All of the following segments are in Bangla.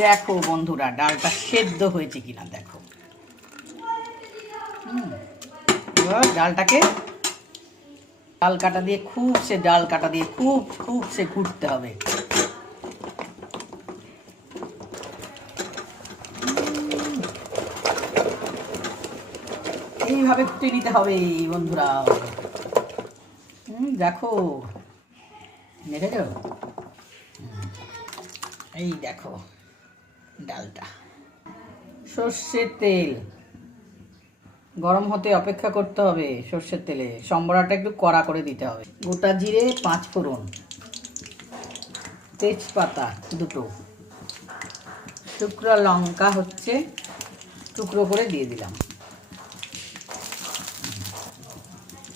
দেখো বন্ধুরা, ডালটা সেদ্ধ হয়েছে কিনা দেখো। এবার ডালটাকে ডাল কাটা দিয়ে খুব সে ঘুরতে হবে। এইভাবে ঘুটে নিতে হবে বন্ধুরা। দেখো, দেখেছ? এই দেখো ডালটা। সর্ষের তেল গরম হতে অপেক্ষা করতে হবে। সর্ষের তেলে সম্বরাটা একটু কড়া করে দিতে হবে। গোটা জিরে 5 ফোড়ন, তেজপাতা 2, শুকনো লঙ্কা টুকরো করে দিয়ে দিলাম।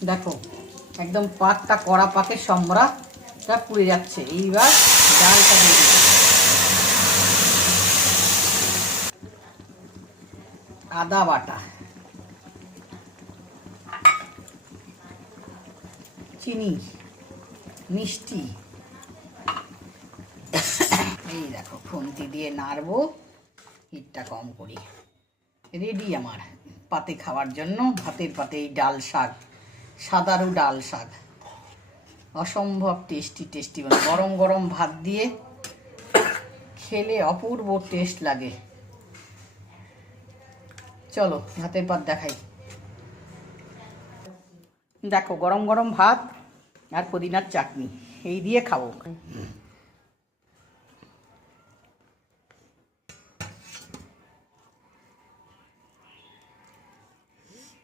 দেখো একদম পাকটা কড়া পাকের সম্বরাটা পুড়ে যাচ্ছে। এইবার ডালটা দিয়ে দিলাম। আদা বাটা, চিনি, মিষ্টি, এই দেখো খুন্তি দিয়ে নাড়বো, হিটটা কম করি। রেডি আমার পাতে খাওয়ার জন্য। ভাতের পাতে এই ডাল শাক, সাদারু ডাল শাক, অসম্ভব টেস্টি। মানে গরম গরম ভাত দিয়ে খেলে অপূর্ব টেস্ট লাগে। চলো ভাতের পাত দেখাই। দেখো গরম গরম ভাত আর পুদিনার চাটনি, এই দিয়ে খাবো।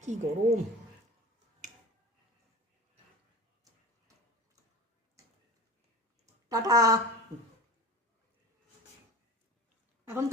কি গরম! টাটা। এখন